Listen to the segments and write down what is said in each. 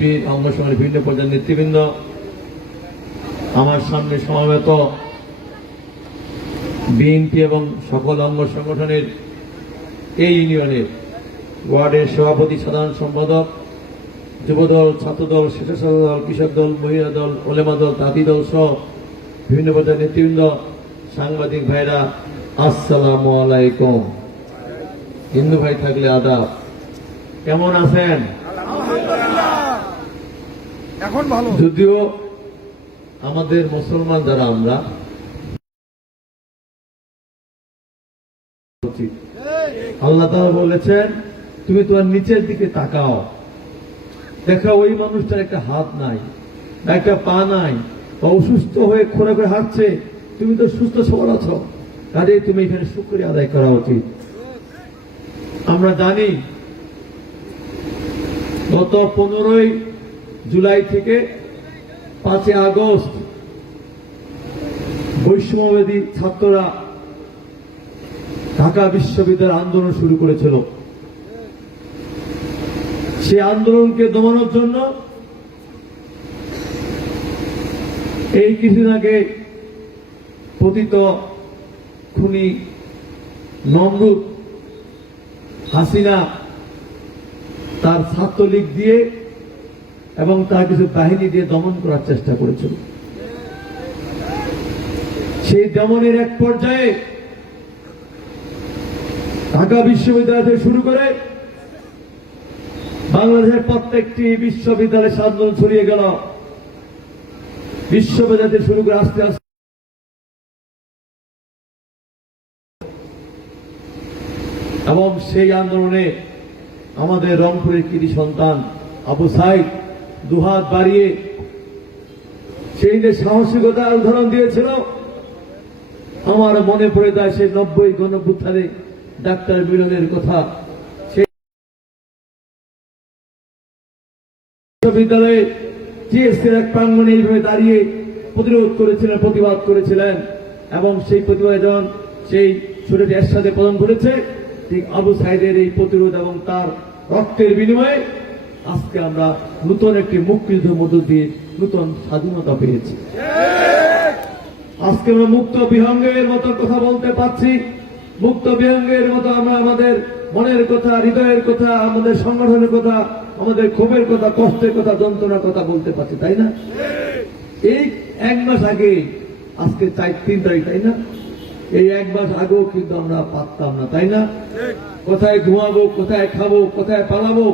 BNP অঙ্গ সংগঠনের বিভিন্ন পর্যায়ের নেতৃবৃন্দ। আমার সামনে সমাবেত বিএনপি এবং সকল অঙ্গ সংগঠনের এই ইউনিয়নের ওয়ার্ডের সভাপতি, সাধারণ সম্পাদক, যুবদল, ছাত্রদল স্বেচ্ছাসেবক দল কৃষক দল, মহিলা দল, ওলেমা দল তাঁতি দল সহ বিভিন্ন পর্যায়ের নেতৃবৃন্দ, সাংবাদিক ভাইরা, আসসালামু আলাইকুম। হিন্দু ভাই থাকলে আদাব। কেমন আছেন? এখন ভালো। যদিও আমাদের মুসলমান যারা আমরা, আল্লাহ তাআলা বলেছেন, তুমি তোমার নিচের দিকে তাকাও। দেখা, ওই মানুষটার একটা হাত নাই, একটা পা নাই বা অসুস্থ হয়ে খোরা করে হাঁটছে। তুমি তো সুস্থ সবল আছো। কাজেই তুমি এখানে শুক্রিয়া আদায় করা উচিত। আমরা জানি, গত পনেরোই জুলাই থেকে পাঁচই আগস্ট বৈষম্যবাদী ছাত্ররা ঢাকা বিশ্ববিদ্যালয়ের আন্দোলন শুরু করেছিল। সেই আন্দোলনকে দমানোর জন্য এই কিছুদিন আগে পতিত খুনি নমরুদ হাসিনা তার ছাত্রলীগ দিয়ে এবং তার কিছু বাহিনী দিয়ে দমন করার চেষ্টা করেছিল। সেই দমনের এক পর্যায়ে ঢাকা বিশ্ববিদ্যালয় থেকে শুরু করে বাংলাদেশের প্রত্যেকটি বিশ্ববিদ্যালয়ে আন্দোলন ছড়িয়ে গেল। বিশ্ববিদ্যালয় থেকে শুরু করে আস্তে আস্তে এবং সেই আন্দোলনে আমাদের রংপুরের কৃতি সন্তান আবু সাইদ দুহাত বাড়িয়ে সেই যে সাহসিকতার উদাহরণ দিয়েছিল, আমার মনে পড়ে যায় সেই নব্বই গণপুত্থানে ডাক্তার মিলনের কথা। বিশ্ববিদ্যালয়ে জিএসসির এক প্রাঙ্গণে এইভাবে দাঁড়িয়ে প্রতিরোধ করেছিলেন, প্রতিবাদ করেছিলেন এবং সেই প্রতিবাদে যখন সেই ছুটিটি একসাথে প্রদান করেছে ঠিক আবু সাইদের এই প্রতিরোধ এবং তার রক্তের বিনিময়ে আজকে আমরা নতুন একটি মুক্তিযুদ্ধের মধ্য দিয়ে নতুন স্বাধীনতা পেয়েছি। আজকে আমরা মুক্ত বিহঙ্গের মতো কথা বলতে পারছি। মুক্ত বিহঙ্গের মতো আমরা আমাদের মনের কথা, হৃদয়ের কথা, আমাদের সংগঠনের কথা, আমাদের ক্ষোভের কথা, কষ্টের কথা, যন্ত্রণার কথা বলতে পারছি, তাই না? এই এক মাস আগে, আজকে চার, তিন তারিখ, তাই না? এই এক মাস আগেও কিন্তু আমরা পারতাম না, তাই না? কোথায় ঘুমাবো, কোথায় খাব, কোথায় পালাবো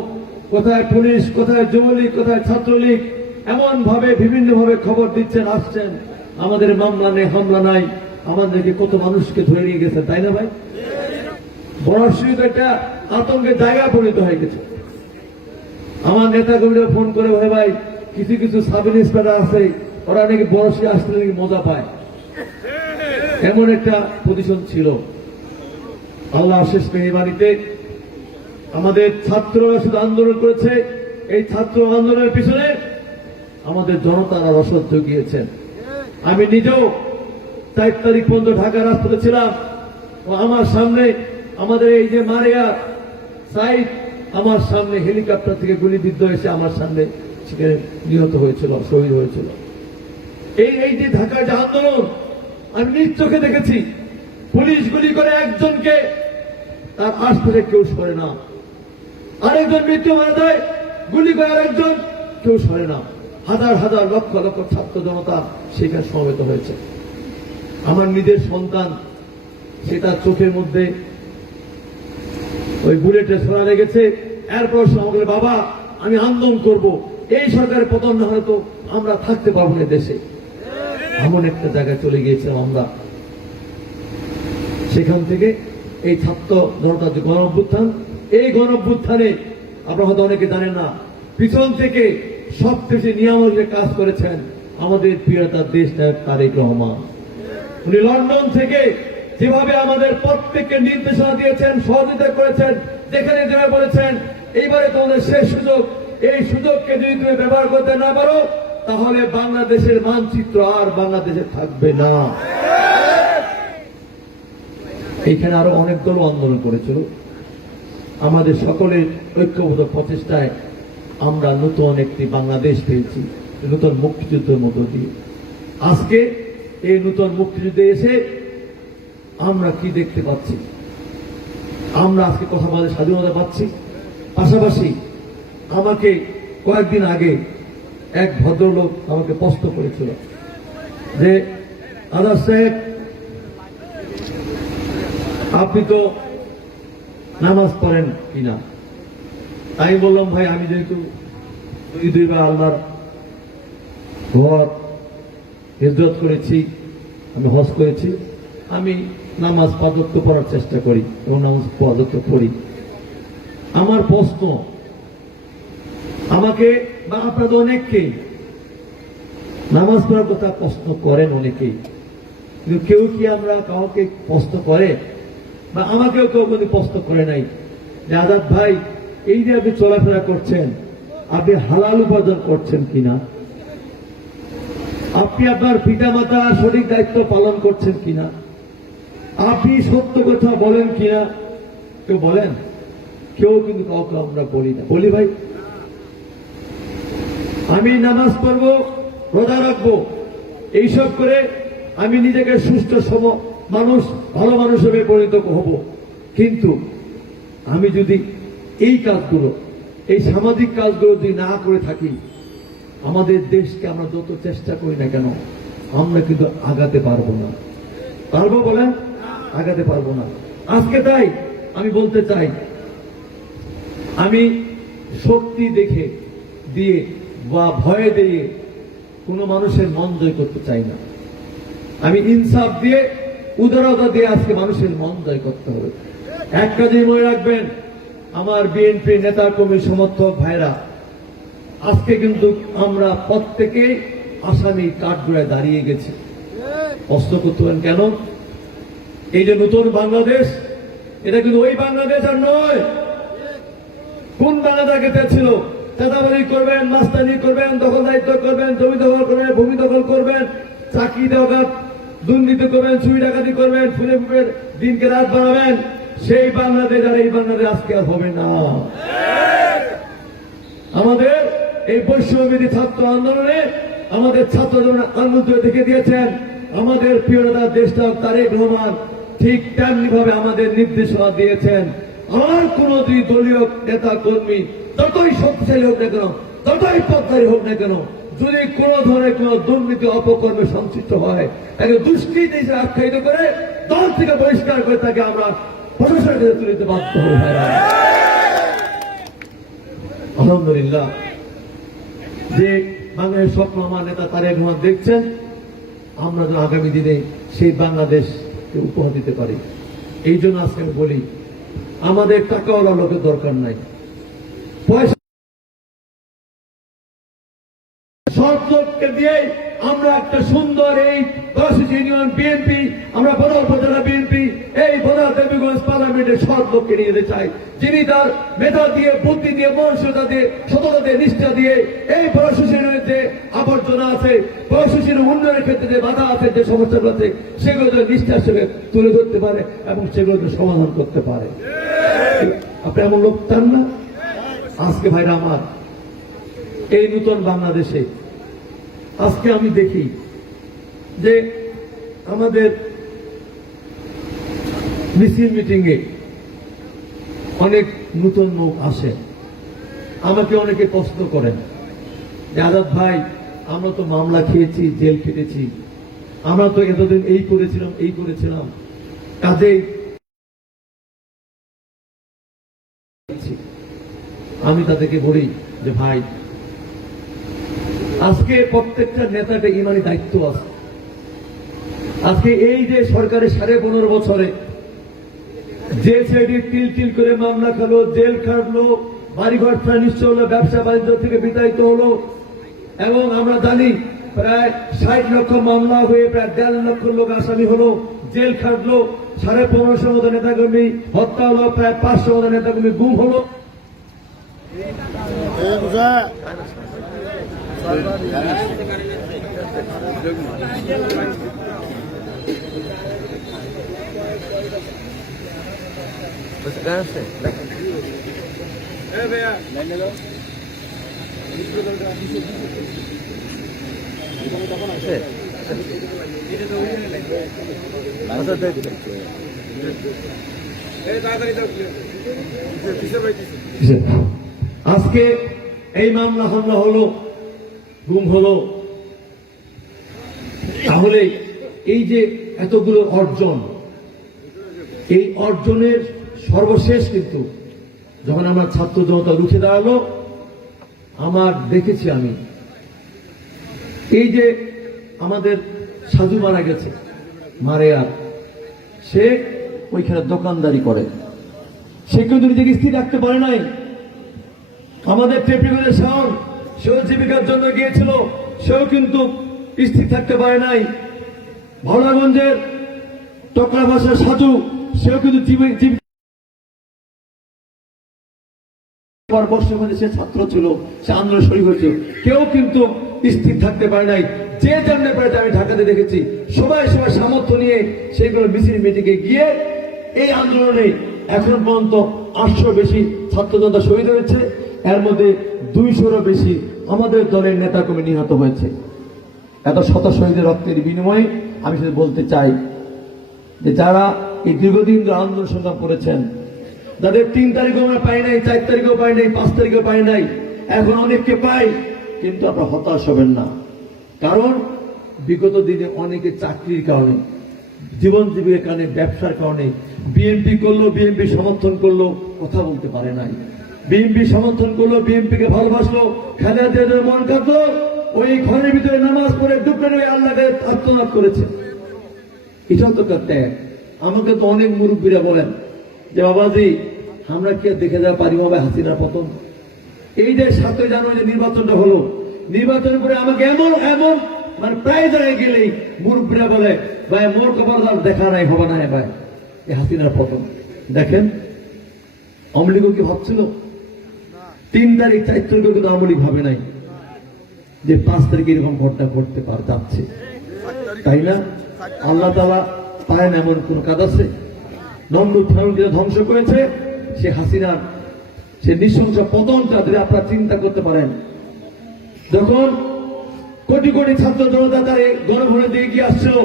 কোথায় পুলিশ, কোথায় যুবলীগ, কোথায় ছাত্রলীগ এমন ভাবে বিভিন্ন ভাবে খবর দিচ্ছেন, আসছেন। আমাদের মামলা নেই, হামলা নাই। আমাদেরকে কত মানুষকে ধরে নিয়ে গেছে, তাই না ভাই? বড়শি তো একটা আতঙ্কের জায়গা পরিণত হয়ে গেছে। আমার নেতা কর্মীরা ফোন করে, ভাই ভাই, কিছু কিছু সাব ইন্সপেক্টর আছে, ওরা নাকি বড়শি আসতে নাকি মজা পায়? এমন একটা পজিশন ছিল। আল্লাহ শেষ মেহরবানিতে আমাদের ছাত্ররা শুধু আন্দোলন করেছে। এই ছাত্র আন্দোলনের পিছনে আমাদের জনতারা রসদ জগিয়েছেন আমি নিজেও চার তারিখ পর্যন্ত ঢাকা রাস্তাতে ছিলাম ও আমার সামনে আমাদের এই যে মারিয়া সাইড আমার সামনে হেলিকপ্টার থেকে গুলিবিদ্ধ হয়েছে, আমার সামনে সেখানে নিহত হয়েছিল, শহীদ হয়েছিল। এই এই যে ঢাকার যে আন্দোলন, আমি নিজ চোখে দেখেছি। পুলিশ গুলি করে একজনকে তার আশপাশে কেউ সরে না। আরেকজন মৃত্যু মারা যায়, গুলি করে আরেকজন, কেউ সরে না। হাজার হাজার লক্ষ লক্ষ ছাত্র জনতা সেখানে সমবেত হয়েছে। আমার নিজের সন্তান সেটা চোখের মধ্যে ওই বুলেটে সরা লেগেছে। এরপর সে বাবা, আমি আন্দোলন করব। এই সরকারের পতন না হলে তো আমরা থাকতে পারব না দেশে। এমন একটা জায়গায় চলে গিয়েছিলাম আমরা। সেখান থেকে এই ছাত্র জনতার গণ এই গণ আপনারা হয়তো অনেকে জানেন না, পিছন থেকে সব দেশে নিয়ামক কাজ করেছেন আমাদের প্রিয়তার দেশ নায়ক তারেক রহমান। উনি লন্ডন থেকে যেভাবে আমাদের প্রত্যেককে নির্দেশনা দিয়েছেন, সহযোগিতা করেছেন, যেখানে যেভাবে বলেছেন, এইবারে তোমাদের শেষ সুযোগ। এই সুযোগকে যদি তুমি ব্যবহার করতে না পারো, তাহলে বাংলাদেশের মানচিত্র আর বাংলাদেশে থাকবে না। এখানে আরও অনেক দল আন্দোলন করেছিল। আমাদের সকলের ঐক্যবদ্ধ প্রচেষ্টায় আমরা নতুন একটি বাংলাদেশ পেয়েছি, নতুন মুক্তিযুদ্ধের মধ্য দিয়ে। আজকে এই নতুন মুক্তিযুদ্ধে এসে আমরা কি দেখতে পাচ্ছি? আমরা আজকে কথা বলার স্বাধীনতা পাচ্ছি। পাশাপাশি আমাকে কয়েকদিন আগে এক ভদ্রলোক আমাকে প্রশ্ন করেছিল যে, আদার সাহেব, আপনি তো নামাজ পড়েন কিনা? আমি বললাম, ভাই, আমি যেহেতু দুই দুইবার আল্লাহর ঘর হিজরত করেছি, আমি হজ করেছি, আমি নামাজ পাদত্ব পড়ার চেষ্টা করি এবং নামাজ পাদত্ব করি আমার প্রশ্ন, আমাকে বা আপনাদের অনেককেই নামাজ পড়ার কথা প্রশ্ন করেন অনেকেই। কিন্তু কেউ কি আমরা কাউকে প্রশ্ন করে? বা আমাকেও কেউ কোনো প্রশ্ন করে নাই যে, আজাদ ভাই, এই যে আপনি চলাফেরা করছেন, আপনি হালাল উপার্জন করছেন কিনা? আপনি আপনার পিতামাতা সঠিক দায়িত্ব পালন করছেন কিনা? আপনি সত্য কথা বলেন কিনা? কেউ বলেন? কেউ কিন্তু কাউকে আমরা বলি না। বলি ভাই। আমি নামাজ পড়ব, রোজা রাখব, এইসব করে আমি নিজেকে সুস্থ সম মানুষ ভালো মানুষ হিসেবে পরিণত হব। কিন্তু আমি যদি এই কাজগুলো, এই সামাজিক কাজগুলো যদি না করে থাকি, আমাদের দেশকে আমরা যত চেষ্টা করি না কেন, আমরা কিন্তু আগাতে পারব না। পারব বলেন? আগাতে পারব না। আজকে তাই আমি বলতে চাই, আমি শক্তি দেখে দিয়ে বা ভয়ে দিয়ে কোনো মানুষের মন জয় করতে চাই না। আমি ইনসাফ দিয়ে উদারতা দিয়ে আজকে মানুষের মন জয় করতে হবে। এক কাজে মনে রাখবেন, আমার বিএনপি নেতা কর্মী সমর্থক ভাইরা, আজকে কিন্তু আমরা প্রত্যেকেই আসামি কাঠগড়ায় দাঁড়িয়ে গেছি। অস্ত্র করতে পারেন কেন? এই যে নতুন বাংলাদেশ, এটা কিন্তু ওই বাংলাদেশ আর নয়। কোন বাংলাদেশ ছিল? চাঁদাবাজি করবেন, মাস্তানি করবেন দখল দায়িত্ব করবেন, জমি দখল করবেন, ভূমি দখল করবেন, চাকরি দেওয়া দুর্নীতি করবেন চুরি ডাকাতি করবেন ফুলে ফুলে দিনকে রাত বাড়াবেন, সেই বাংলাদেশ আর এই বাংলাদেশ আজকে আর হবে না। আমাদের এই বৈষম্যবিধি ছাত্র আন্দোলনে আমাদের ছাত্র আন্দোলন দেখে দিয়েছেন, আমাদের প্রিয় নেতা দেশটা তারেক রহমান ঠিক তেমনি ভাবে আমাদের নির্দেশনা দিয়েছেন। আর কোন দুই দলীয় নেতা কর্মী যতই শক্তিশালী হোক না কেন, যতই পদ্মারি হোক না কেন যদি কোন ধরনের কোন দুর্নীতি, অপকর্মে সংশ্লিষ্ট হয়, তাকে দুষ্কৃতি হিসেবে আখ্যায়িত করে দল থেকে বহিষ্কার করে তাকে আমরা প্রশাসনের কাছে তুলে দিতে বাধ্য হব আলহামদুলিল্লাহ, যে বাংলাদেশ স্বপ্ন আমার নেতা তারেক রহমান দেখছেন, আমরা যেন আগামী দিনে সেই বাংলাদেশকে উপহার দিতে পারি। এই জন্য আজকে বলি, আমাদের টাকাওয়ালা লোকের দরকার নাই। পয়সা সব লোককে দিয়ে আমরা একটা সুন্দর এই দশিস ইউনিয়ন বিএনপি, আমরা বদল উপজেলা বিএনপি, এই বদল দেবীগঞ্জ পার্লামেন্টের সব লোককে নিয়ে যেতে চাই। যিনি তার মেধা দিয়ে, বুদ্ধি দিয়ে মনুষ্যতা দিয়ে, সততা দিয়ে, নিষ্ঠা দিয়ে এই প্রশাসনের যে আবর্জনা আছে প্রশাসনের উন্নয়নের ক্ষেত্রে যে বাধা আছে, যে সমস্যাগুলো আছে, সেগুলো নিষ্ঠার সঙ্গে তুলে ধরতে পারে এবং সেগুলোকে সমাধান করতে পারে। আপনি এমন লোক চান না? আজকে ভাইরা আমার, এই নূতন বাংলাদেশে আজকে আমি দেখি যে আমাদের মিছিল মিটিং এ অনেক নূতন লোক আসে। আমাকে অনেকে প্রশ্ন করেন, আজাদ ভাই, আমরা তো মামলা খেয়েছি, জেল খেটেছি। আমরা তো এতদিন এই করেছিলাম এই করেছিলাম। কাজেই আমি তাদেরকে বলি যে, ভাই, আজকে প্রত্যেকটা নেতাকে ইমানি দায়িত্ব আছে। আজকে এই যে সরকারের সাড়ে পনেরো বছরে যে ছেলেটি তিল তিল করে মামলা খেলো, জেল খাটলো, বাড়িঘর নিশ্চয় হলো, ব্যবসা বাণিজ্য থেকে বিতাড়িত হলো। এবং আমরা জানি প্রায় ষাট লক্ষ মামলা হয়ে প্রায় দেড় লক্ষ লোক আসামি হলো, জেল খাটলো, সাড়ে পনেরোশো মতো নেতাকর্মী হত্যা হলো, প্রায় পাঁচশো মতো নেতাকর্মী গুম হলো। আজকে এই মামলা হামলা হলো গুম হলো তাহলে এই যে এতগুলো অর্জন, এই অর্জনের সর্বশেষ কিন্তু যখন আমার ছাত্র জনতা রুখে দাঁড়াল, আমার দেখেছি আমি। এই যে আমাদের সাধু মারা গেছে মারে আর সে ওইখানে দোকানদারি করে। সে কিন্তু নিজেকে স্থির রাখতে পারে নাই, আমাদের টেপিগুলের শাওন সেও জীবিকার জন্য গিয়েছিল, সেও কিন্তু স্থির থাকতে পারে নাই। ভাওনাগঞ্জের টকরা ভাষার সাধু, সেও কিন্তু সে ছাত্র ছিল, সে আন্দোলন শরীর হয়েছিল কেউ কিন্তু স্থির থাকতে পারে নাই। যে যেমন পেরেছে, আমি ঢাকাতে দেখেছি। সবাই সবাই সামর্থ্য নিয়ে সেগুলো মিছিল মিটিংয়ে গিয়ে এই আন্দোলনে এখন পর্যন্ত আটশো বেশি ছাত্র জনতা শহীদ হয়েছে। এর মধ্যে দুইশোরও বেশি আমাদের দলের নেতা কর্মী নিহত হয়েছে। এত শত শহীদের রক্তের বিনিময়ে আমি শুধু বলতে চাই যে যারা এই দীর্ঘদিন ধরে আন্দোলন সংগ্রাম করেছেন, যাদের তিন তারিখও আমরা পাই নাই, চার তারিখও পাই নাই, পাঁচ তারিখও পাই নাই, এখন অনেককে পাই, কিন্তু আপনারা হতাশ হবেন না। কারণ বিগত দিনে অনেকে চাকরির কারণে জীবন জীবিকার কারণে, ব্যবসার কারণে, বিএনপি করল, বিএনপি সমর্থন করল, কথা বলতে পারে নাই। বিএনপি সমর্থন করল বিএনপি কে ভালোবাসলো খেলা দিয়ে মন কাটলো ওই ঘরের ভিতরে নামাজ পড়ে ডুবলেন ওই আল্লাহকে আত্মনাদ করেছে। এটাও তো ত্যাগ। আমাকে তো অনেক মুরব্বীরা বলেন যে, বাবাজি, আমরা কি দেখে যাওয়া পারি বাবা হাসিনার পতন? এই যে সাতই জানুয়ারি নির্বাচনটা হলো নির্বাচন করে আমাকে এমন এমন মানে প্রায় জায়গায় গেলেই মুরব্বীরা বলে, ভাই, মোর কপাল দেখা নাই, হবে না ভাই। এই হাসিনার পতন। দেখেন, আওয়ামী কি ভাবছিল? তিন তারিখ চার কিন্তু আওয়ামী লীগ ভাবে নাই। যে পাঁচ তারিখে এরকম ঘটনা ঘটতে পার, যাচ্ছে। তাই না? আল্লাহ তালা পায় না এমন কোন কাজ আছে? নন্দু ফ্যামিলিকে ধ্বংস করেছে সে হাসিনার। সে নৃশংস পতনটা যদি আপনারা চিন্তা করতে পারেন। যখন কোটি কোটি ছাত্র জনতা তার এই দিয়ে গিয়ে আসছিল,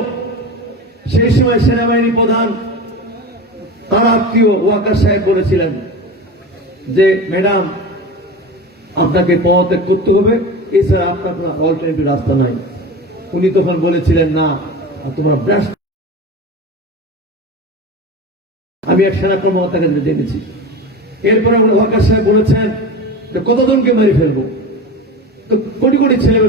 সেই সময় সেনাবাহিনী প্রধান তার আত্মীয় ওয়াকার সাহেব বলেছিলেন যে, ম্যাডাম, আপনাকে পদত্যাগ করতে হবে। এছাড়া আপনার কোনো অল্টারনেটিভ রাস্তা নাই। উনি তখন বলেছিলেন, না তোমার আমি এক সেনা কর্মকর্তাকে জেনেছি এরপরে ওয়াকার সাহেব বলেছেন যে, কতজনকে মেরে ফেলব? তো কোটি কোটি ছেলে,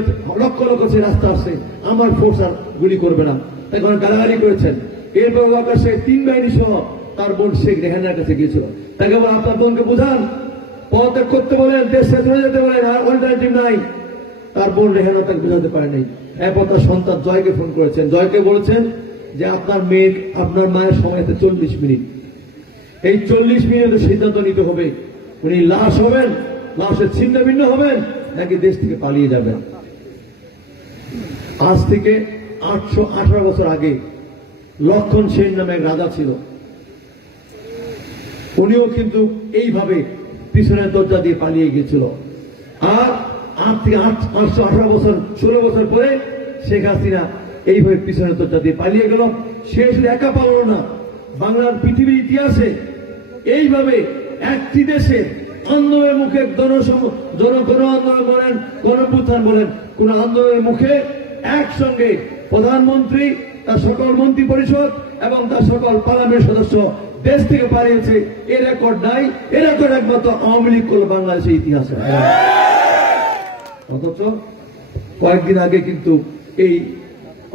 লক্ষ লক্ষ রাস্তা আসছে আমার ফোর্স আর গুলি করবে না। তাই ওখানে গালাগালি করেছেন। এরপর ওয়াকার সাহেব তিন বাহিনী সহ তার বোন শেখ রেহানার কাছে গিয়েছিল। তাকে বলে, আপনার বোনকে বুঝান। পদত্যাগ করতে বলেন, দেশ চলে যেতে বলেন, আর অল্টারনেটিভ নাই। তার বোন রেহানা তাকে বোঝাতে পারেনি এরপর তার সন্তান জয়কে ফোন করেছেন। জয়কে বলেছেন যে, আপনার মেয়ে, আপনার মায়ের সময় চল্লিশ মিনিট। এই চল্লিশ মিনিটের সিদ্ধান্ত নিতে হবে। উনি লাশ হবেন, লাশের ছিন্ন ভিন্ন হবেন, নাকি দেশ থেকে পালিয়ে যাবেন? আজ থেকে আটশো আঠারো বছর আগে লক্ষণ সেন নামে এক রাজা ছিল। উনিও কিন্তু এইভাবে পিছনের দরজা দিয়ে পালিয়ে গিয়েছিল। আর আট থেকে আট আটশো আঠারো বছর, ষোলো বছর পরে শেখ হাসিনা এইভাবে দরজা দিয়ে পালিয়ে গেল। সে শুধু একা পারল না, বাংলার পৃথিবীর ইতিহাসে এইভাবে একটি দেশে আন্দোলনের মুখে জন আন্দোলন বলেন, গণপুত্থান বলেন, কোন আন্দোলনের মুখে একসঙ্গে প্রধানমন্ত্রী, তার সকল মন্ত্রী পরিষদ এবং তার সকল পার্লামেন্ট সদস্য দেশ থেকে পালিয়েছে। এ রেকর্ড নাই, এ রেকর্ড একমাত্র আওয়ামী লীগ করল বাংলাদেশের ইতিহাসে। অথচ কয়েকদিন আগে কিন্তু এই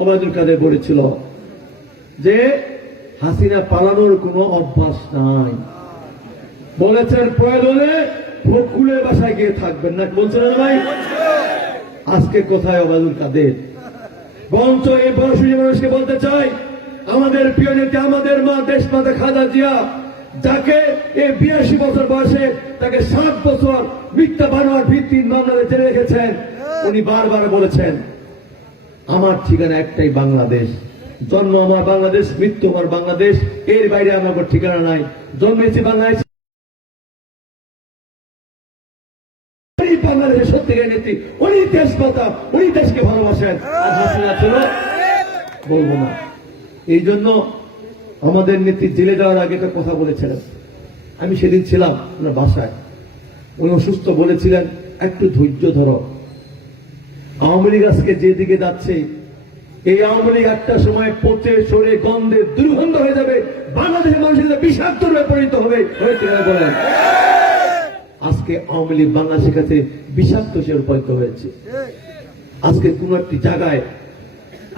ওবায়দুল কাদের বলেছিল যে হাসিনা পালানোর কোনো অভ্যাস নাই। বলেছেন প্রয়োজনে ফকুলের বাসায় গিয়ে থাকবেন না। বলছেন ভাই? আজকে কোথায় অবায়দুল কাদের? বঞ্চ এই বয়সী মানুষকে বলতে চাই, আমাদের প্রিয় নেতা, আমাদের মা দেশ মাতা খাদা জিয়া যাকে এই বিরাশি বছর বয়সে তাকে সাত বছর মিথ্যা বানোয়ার ভিত্তির মামলাতে জেলে রেখেছেন, উনি বারবার বলেছেন, আমার ঠিকানা একটাই বাংলাদেশ। জন্ম আমার বাংলাদেশ, মৃত্যু আমার বাংলাদেশ, এর বাইরে আমার ঠিকানা নাই। জন্মেছি বাংলাদেশ। বাংলাদেশের সত্যিকার নেত্রী, উনি দেশকতা উনি দেশকে ভালোবাসেন। আর হাসিনা ছিল, বলব না। এই জন্য আমাদের নেত্রী জেলে যাওয়ার আগে একটা কথা বলেছিলেন। আমি সেদিন ছিলাম ওনার বাসায়। উনি অসুস্থ বলেছিলেন, একটু ধৈর্য ধরো। আওয়ামী লীগ আজকে যেদিকে যাচ্ছে, এই আওয়ামী লীগ একটা সময় পচে, সরে, গন্ধে দুর্গন্ধ হয়ে যাবে। বাংলাদেশের মানুষের বিষাক্ত রূপে পরিণত হবে আজকে আওয়ামী লীগ বাংলাদেশের কাছে বিষাক্ত সে রূপায়িত হয়েছে। আজকে কোন একটি জায়গায়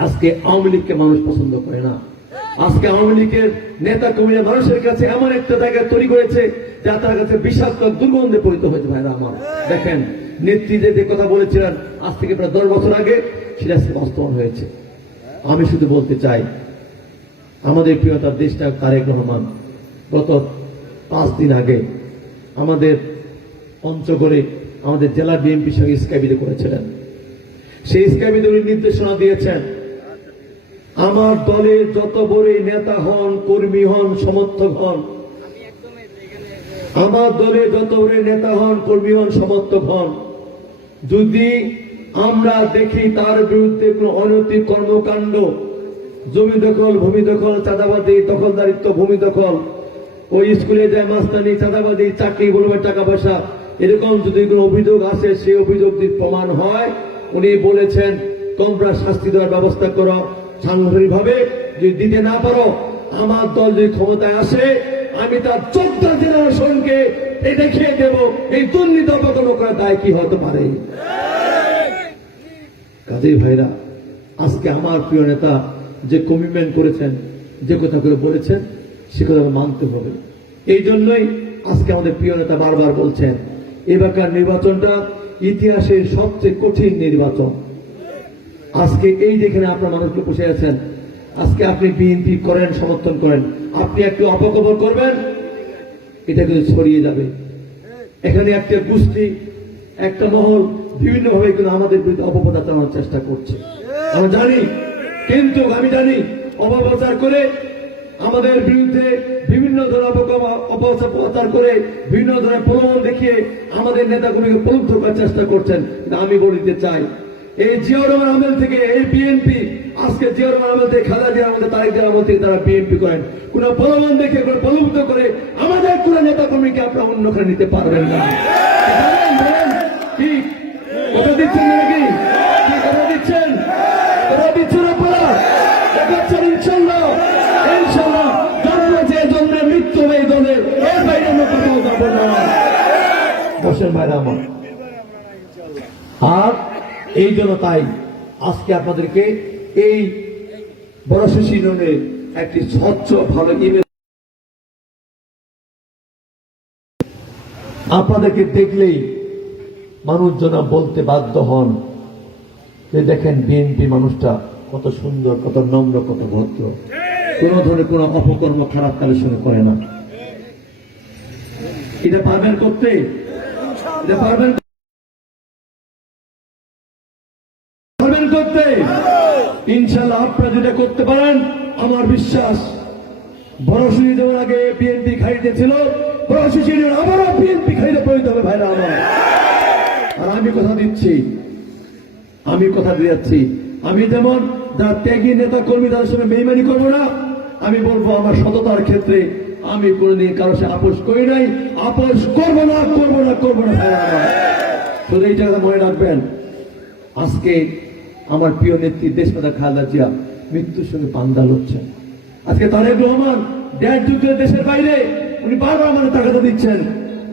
আজকে আওয়ামী লীগকে মানুষ পছন্দ করে না। আজকে আওয়ামী লীগের নেতা কর্মীরা মানুষের কাছে এমন একটা জায়গা তৈরি করেছে যা তার কাছে বিষাক্ত দুর্গন্ধে পরিণত হয়েছে ভাইরা আমার। দেখেন, নেত্রী যে কথা বলেছিলেন, আজ থেকে প্রায় দশ বছর আগে, সেটা বাস্তবায়ন হয়েছে। আমি শুধু বলতে চাই, আমাদের প্রিয়তার দেশটা তারেক রহমান। গত পাঁচ দিন আগে আমাদের পঞ্চগড়ে আমাদের জেলা বিএনপির সঙ্গে স্কাইবিতে করেছিলেন। সেই স্কাইবিতে উনি নির্দেশনা দিয়েছেন আমার দলের যত বড়ই নেতা হন, কর্মী হন, সমর্থক হন, আমার দলে যত বড় নেতা হন, কর্মী হন, সমর্থক হন, যদি আমরা দেখি তার বিরুদ্ধে কোনো অনৈতিক কর্মকাণ্ড, জমি দখল, ভূমি দখল চাঁদাবাদী দখলদারিত্ব, ভূমি দখল, ওই স্কুলে যায় মাস্তানি চাঁদাবাদি চাকরি বলবে টাকা পয়সা, এরকম যদি কোনো অভিযোগ আসে, সেই অভিযোগ যদি প্রমাণ হয়, উনি বলেছেন, তোমরা শাস্তি দেওয়ার ব্যবস্থা করো। সাংগঠনিক যদি দিতে না পারো, আমার দল যদি ক্ষমতায় আসে, আমি তার চোদ্দ জেনারেশনকে এই দেখিয়ে দেব। এই দুর্নীতি অপকর্ম করার দায় কি হতে পারে? কাজেই ভাইরা, আজকে আমার প্রিয় নেতা যে কমিটমেন্ট করেছেন, যে কথাগুলো বলেছেন, সে কথা মানতে হবে। এই জন্যই আজকে আমাদের প্রিয় নেতা বারবার বলছেন, এবারকার নির্বাচনটা ইতিহাসের সবচেয়ে কঠিন নির্বাচন। আজকে এই যেখানে আপনার মানুষকে বসে আছেন, আজকে আপনি বিএনপি করেন, সমর্থন করেন, আপনি একটু অপকবর করবেন, এটা কিন্তু ছড়িয়ে যাবে। এখানে একটা গোষ্ঠী, একটা মহল বিভিন্ন ভাবে কিন্তু আমাদের বিরুদ্ধে অপপ্রচার চালানোর চেষ্টা করছে। আমরা জানি, কিন্তু আমি জানি অপপ্রচার করে আমাদের বিরুদ্ধে বিভিন্ন ধরনের অপপ্রচার করে বিভিন্ন ধরনের প্রলোভন দেখিয়ে আমাদের নেতাগুলিকে প্রলুব্ধ করার চেষ্টা করছেন। আমি বলিতে চাই এই জিয়াউর রহমান আমল থেকে এই বিএনপি আজকে জিয়াউর রহমান আমল থেকে খালেদা জিয়ার আমাদের তারেক জিয়ার আমল থেকে তারা বিএনপি করেন। কোন প্রলোভন দেখে, কোন প্রলুব্ধ করে আমাদের কোন নেতা কর্মীকে আপনারা অন্যখানে নিতে পারবেন না। কথা দিচ্ছেন নাকি? আর এই জন্য তাই আজকে আপনাদেরকে এই বড় শিশু একটি স্বচ্ছ, ভালো ইমেজ আপনাদেরকে দেখলেই মানুষজন বলতে বাধ্য হন যে দেখেন বিএনপি মানুষটা কত সুন্দর, কত নম্র, কত ভদ্র। কোন ধরনের কোন অপকর্ম খারাপ কালের সঙ্গে করে না। এটা পারবেন করতে? এটা পারবেন করতে ইনশাল্লাহ আপনারা যেটা করতে পারেন, আমার বিশ্বাস বড় সুযোগ যেমন আগে বিএনপি খাইতে ছিল আবারও বিএনপি খাইতে হবে ভাইরা আমার। আর আমি কথা দিচ্ছি, আমি কথা দিয়ে যাচ্ছি। আমি যেমন যারা ত্যাগী নেতা কর্মী, তাদের সঙ্গে করব না, আমি বলব আমার সততার ক্ষেত্রে আমি কোনোদিন কারও সে আপোষ করি নাই, আপোষ করব না করব না করব না ভাইরা আমার। শুধু মনে রাখবেন, আজকে আমার প্রিয় নেত্রী দেশনেতা খালেদা জিয়া মৃত্যুর সঙ্গে পান্দা লড়ছেন। আজকে তারেক রহমান দেড় যুগ দেশের বাইরে, উনি বারবার আমাদের তাকাতে দিচ্ছেন,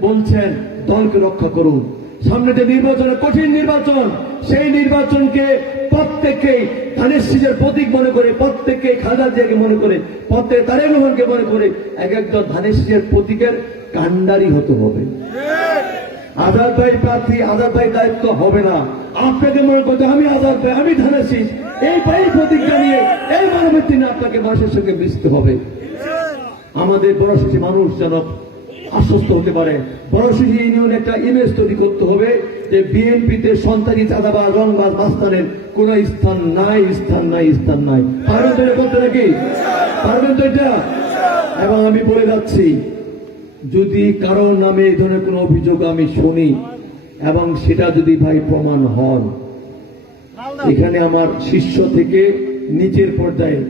বলছেন, দলকে রক্ষা করুন। সামনে যে নির্বাচন কঠিন নির্বাচন, সেই নির্বাচনকে প্রত্যেককে ধানের শীষের প্রতীক মনে করে প্রত্যেককে খালেদা জিয়াকে মনে করে, প্রত্যেক তারেক রহমানকে মনে করে, এক একজন ধানের শীষের প্রতীকের কান্ডারি হতে হবে। আজাদ ভাই প্রার্থী, আজাদ ভাই দায়িত্ব হবে না। আপনাকে মনে করতে আমি আজাদ ভাই, আমি ধানাসি এই ভাই প্রতিজ্ঞা নিয়ে এই মানবতী না আপনাকে মানুষের সঙ্গে মিশতে হবে। আমাদের বড় শিশু মানুষ যেন আশ্বস্ত হতে পারে। বড় শিশু ইউনিয়ন একটা ইমেজ তৈরি করতে হবে যে বিএনপিতে সন্তানি চাঁদাবাজ, রংবাজ মাস্তানের কোন স্থান নাই স্থান নাই স্থান নাই। পারবেন তো এটা করতে নাকি পারবেন তো এটা? এবং আমি বলে যাচ্ছি যদি কারোর নামে এই ধরনের কোনো অভিযোগ আমি শুনি এবং সেটা যদি ভাই প্রমাণ হন, এখানে আমার শিষ্য থেকে নিচের পর্যায়ে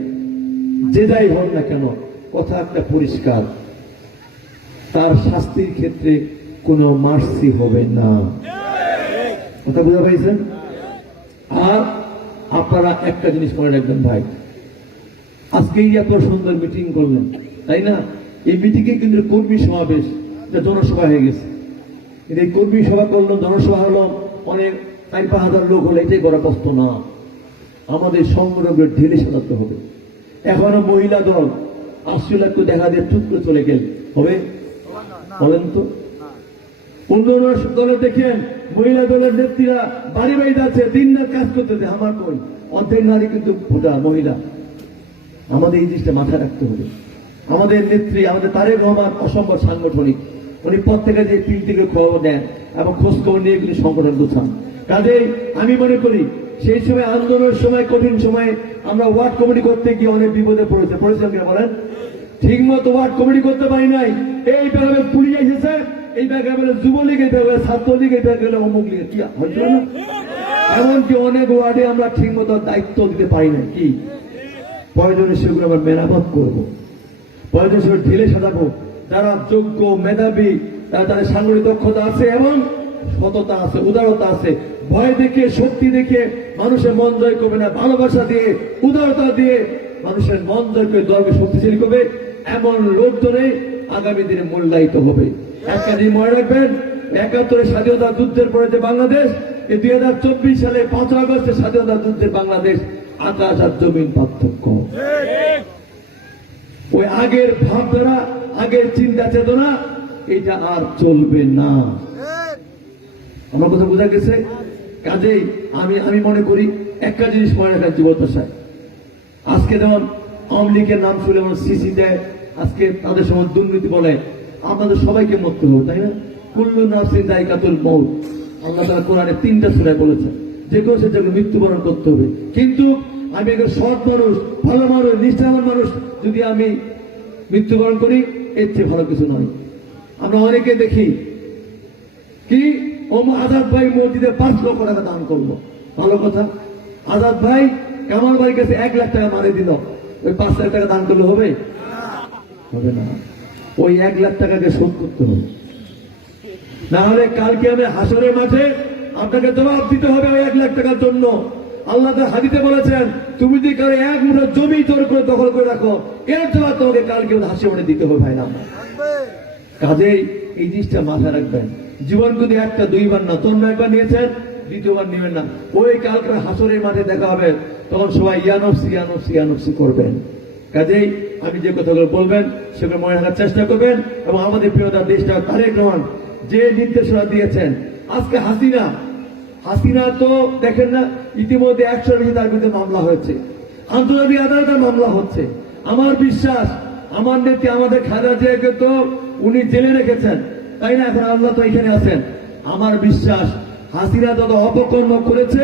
যে যাই হন না কেন, কথা একটা পরিষ্কার। তার শাস্তির ক্ষেত্রে কোনো মার্সি হবে না। কথা বুঝা পাইছেন আর আপনারা একটা জিনিস মনে রাখবেন ভাই, আজকেই এত সুন্দর মিটিং করলেন, তাই না? এই মিটিংয়ে কিন্তু কর্মী সমাবেশ, এটা জনসভা হয়ে গেছে। কিন্তু এই কর্মী সভা করল, জনসভা হলো অনেক চার পাঁচ হাজার লোক হলে এটাই করা কষ্ট না। আমাদের সংগ্রামের ঢেলে সাজাতে হবে। এখনও মহিলা দল আসলে একটু দেখা দিয়ে চুপ করে চলে গেল। হবে? বলেন তো। অন্য দলে দেখেন, মহিলা দলের নেত্রীরা বাড়ি বাড়ি যাচ্ছে দিন রাত কাজ করতেছে। আমার কই? অর্ধেক নারী কিন্তু ভোটা মহিলা। আমাদের এই জিনিসটা মাথায় রাখতে হবে। আমাদের নেত্রী, আমাদের তারেক রহমান অসম্ভব সাংগঠনিক। উনি প্রত্যেকে যে তিন থেকে খবর দেন এবং খোঁজ খবর নিয়ে কিন্তু সংগঠন গোছান কাজেই আমি মনে করি, সেই সময় আন্দোলনের সময়, কঠিন সময়ে আমরা ওয়ার্ড কমিটি করতে গিয়ে অনেক বিপদে পড়েছে। পড়েছিলাম কিনা বলেন? ঠিক মতো ওয়ার্ড কমিটি করতে পারি নাই। এই ব্যাপারে পুলিশ এসেছে, এই ব্যাপারে যুবলীগ, এই ব্যাপারে ছাত্রলীগ, এই ব্যাপারে অমুক লীগ। কি হয়েছিল না? এমনকি অনেক ওয়ার্ডে আমরা ঠিক মতো দায়িত্ব দিতে পারি না কি? প্রয়োজনে সেগুলো আমরা মেরামত করব। সেগুলো ঢেলে সাজাবো। যারা যোগ্য মেধাবী তাদের সাংগঠনিক দক্ষতা আছে এবং সততা আছে, উদারতা আছে। ভয় দেখে, শক্তি দেখে মানুষের মন জয় করবে না, ভালোবাসা দিয়ে, উদারতা দিয়ে মানুষের মন জয় করে দলকে শক্তিশালী করবে। এমন লোকজনে আগামী দিনে মূল্যায়িত হবে। একটা মনে রাখবেন একাত্তরের স্বাধীনতা যুদ্ধের পরে যে বাংলাদেশ এই দুই হাজার চব্বিশ সালে পাঁচ আগস্টের স্বাধীনতা যুদ্ধের বাংলাদেশ আকাশ আর জমিন পার্থক্য। ওই আগের ভাবধারা আগের চিন্তা, চেতনা, এটা আর চলবে না। আমার কথা বোঝা গেছে? কাজেই আমি আমি মনে করি একটা জিনিস মনে রাখার জীবদ্দশায় আজকে যেমন আওয়ামী লীগের নাম শুনে যেমন সিসি দেয়, আজকে তাদের সময় দুর্নীতি বলে আপনাদের সবাইকে মরতে হবে, তাই না? কুল্লু নাসিন দায়িকাতুল মৌত আল্লাহ তালা কোরআনে তিনটা সুরায় বলেছে যে কোনো সে মৃত্যুবরণ করতে হবে। কিন্তু আমি একজন সৎ মানুষ, ভালো মানুষ, নিষ্ঠাবান মানুষ। যদি আমি মৃত্যুবরণ করি, এর চেয়ে ভালো কিছু নয়। আমরা অনেকে দেখি, কি? ওম আজাদ ভাই মসজিদে পাঁচ লক্ষ টাকা দান করল। ভালো কথা। আজাদ ভাই কামাল ভাই কাছে এক লাখ টাকা মারে দিল। ওই পাঁচ লাখ টাকা দান করলে হবে? হবে না। ওই এক লাখ টাকাকে শোধ করতে হবে। না হলে কালকে আমি হাসরের মাঠে আপনাকে জবাব দিতে হবে ওই এক লাখ টাকার জন্য। আল্লাহ হাদিতে বলেছেন, তুমি যদি কারও এক মুঠো জমি তোর করে দখল করে রাখো, এর জবাব তোমাকে কালকে হাসি মাঠে দিতে হবে ভাই না। কাজেই এই জিনিসটা মাথায় রাখবেন। জীবন যদি একটা, দুইবার না তন্য একবার নিয়েছেন, দ্বিতীয়বার নেবেন না। ওই কালকে হাসরের মাঠে দেখা হবে, তখন সবাই ইয়ানফসি ইয়ানফসি ইয়ানফসি করবেন। কাজেই আমি যে কথাগুলো বলবেন, সেগুলো মনে রাখার চেষ্টা করবেন এবং আমাদের প্রিয়তা দেশটা তারেক রহমান যে নির্দেশনা দিয়েছেন, আজকে হাসিনা হাসিনা তো দেখেন না ইতিমধ্যে একশো বেশি তার বিরুদ্ধে মামলা হয়েছে। আন্তর্জাতিক আদালতে মামলা হচ্ছে। আমার বিশ্বাস, আমার নেত্রী আমাদের খাজা জিয়াকে তো উনি জেলে রেখেছেন। তাই না? এখন আল্লাহ তো এখানে আছেন। আমার বিশ্বাস, হাসিনা যত অপকর্ম করেছে,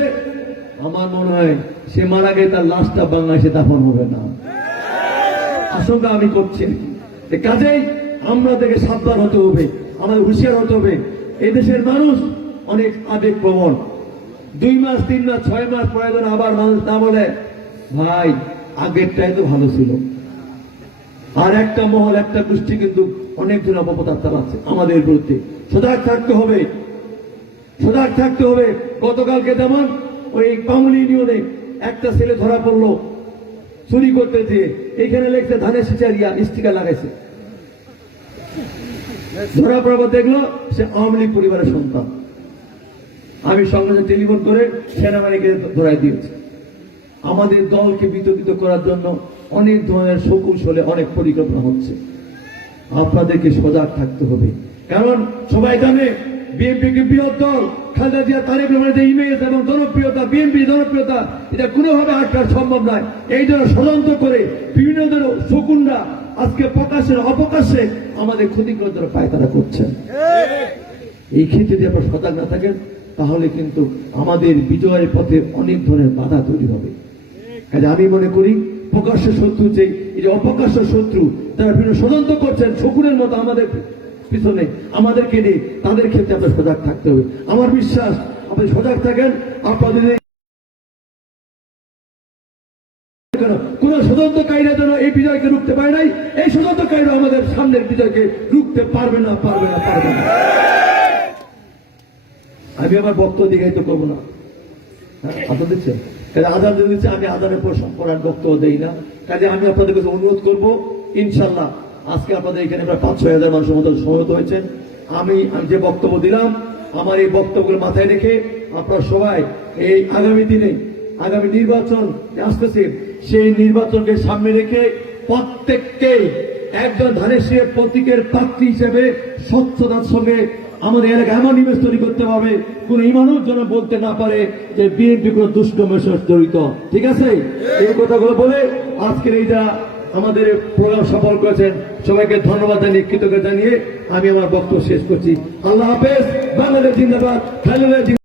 আমার মনে হয় সে মারা গেলে তার লাশটা বাংলাদেশে দাফন হবে না। আশঙ্কা আমি করছি। কাজেই আমরা থেকে সাবধান হতে হবে, আমাদের হুঁশিয়ার হতে হবে। এদেশের মানুষ অনেক আবেগ প্রবণ দুই মাস, তিন মাস, ছয় মাস পরে যেন আবার মানুষ না বলে, ভাই, আগেরটাই তো ভালো ছিল। আর একটা মহল, একটা গোষ্ঠী কিন্তু অনেক জন অপপ্রচার চালাচ্ছে আমাদের বিরুদ্ধে। সজাগ থাকতে হবে। সজাগ থাকতে হবে। গতকালকে যেমন ওই কামলি ইউনিয়নে একটা ছেলে ধরা পড়ল, চুরি করতে যেয়ে। এখানে লেখছে, ধানের সিচারিয়া স্টিকার লাগাইছে ধরা পড়ার দেখল, সে আওয়ামী পরিবারের সন্তান। আমি সঙ্গে সঙ্গে টেলিফোন করে সেনাবাহিনীকে ধরাই দিয়েছি। আমাদের দলকে বিতর্কিত করার জন্য অনেক ধরনের শকুশলে অনেক পরিকল্পনা হচ্ছে। আপনাদেরকে সজাগ থাকতে হবে। কারণ সবাই জানে বিএনপি কে বৃহৎ দল? খালেদা জিয়া তারেক রহমানের যে ইমেজ এবং জনপ্রিয়তা বিএনপি জনপ্রিয়তা এটা কোনোভাবে আটকার সম্ভব নয়। এই জন্য ষড়যন্ত্র করে বিভিন্ন ধরনের শকুনরা আজকে প্রকাশের অপকাশে আমাদের ক্ষতিগ্রস্ত পায়তারা করছেন। এই ক্ষেত্রে যদি আপনার সজাগ না থাকেন তাহলে কিন্তু আমাদের বিজয়ের পথে অনেক ধরনের বাধা তৈরি হবে। কাজে আমি মনে করি, প্রকাশ্য শত্রু যে, এই যে অপ্রকাশ্য শত্রু, তারা বিভিন্ন ষড়যন্ত্র করছেন, শকুনের মতো আমাদের পিছনে আমাদেরকে নিয়ে তাদের ক্ষেত্রে আপনার সজাগ থাকতে হবে। আমার বিশ্বাস, আপনি সজাগ থাকেন আপনাদের বিজয়কে রুখতে পারে নাই, এই ষড়যন্ত্রকারীরা আমাদের সামনের বিজয়কে রুখতে পারবে না পারবে না পারবে না। আমি আমার বক্তব্য দীঘায়িত করব না। আদান দিচ্ছেন? কাজে আদান দিচ্ছে, আমি আদানের পর সম্পর্ক বক্তব্য দেই না। কাজে আমি আপনাদের কাছে অনুরোধ করব ইনশাল্লাহ আজকে আপনাদের এখানে প্রায় পাঁচ ছয় হাজার মানুষের মতো সমবেত হয়েছেন। আমি আমি যে বক্তব্য দিলাম, আমার এই বক্তব্যগুলো মাথায় রেখে আপনারা সবাই এই আগামী দিনে, আগামী নির্বাচন আসতেছে, সেই নির্বাচনকে সামনে রেখে প্রত্যেককে একজন ধানের সে প্রতীকের প্রার্থী হিসেবে স্বচ্ছতার সঙ্গে আমাদের এলাকায় এমন ইমেজ তৈরি করতে হবে, কোন ইমানও যেন বলতে না পারে যে বিএনপি কোন দুষ্ট মেসেজ জড়িত। ঠিক আছে? এই কথাগুলো বলে আজকের এইটা আমাদের প্রোগ্রাম সফল করেছেন। সবাইকে ধন্যবাদ জানিয়ে, কৃতজ্ঞতা জানিয়ে আমি আমার বক্তব্য শেষ করছি। আল্লাহ হাফেজ। বাংলাদেশ জিন্দাবাদ।